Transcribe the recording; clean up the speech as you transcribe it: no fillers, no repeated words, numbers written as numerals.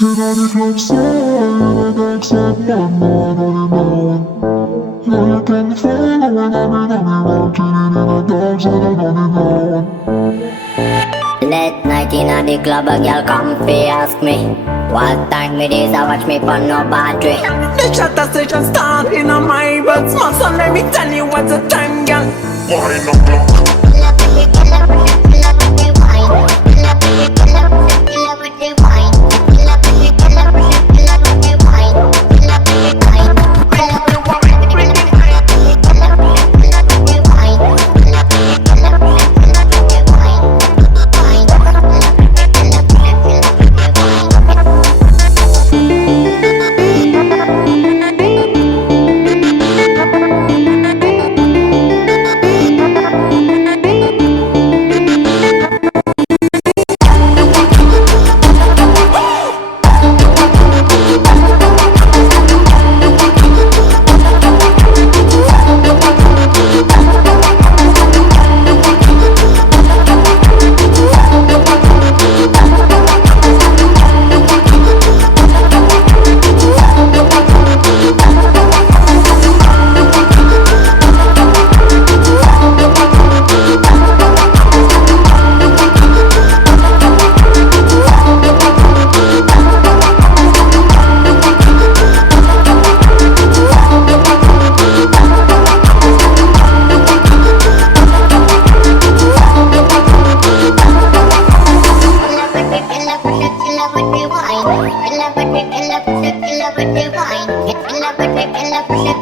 Inna the club side, the next at one, no one only know. Yeah, you can follow when I'm in a mirror, killing in the dogs and I'm only know. Late night in the club, a girl come fi ask me what time it is. I watch me for no battery. The chatter session start in a my words. So let me tell you what's the time, girl. 1 o'clock. Killer,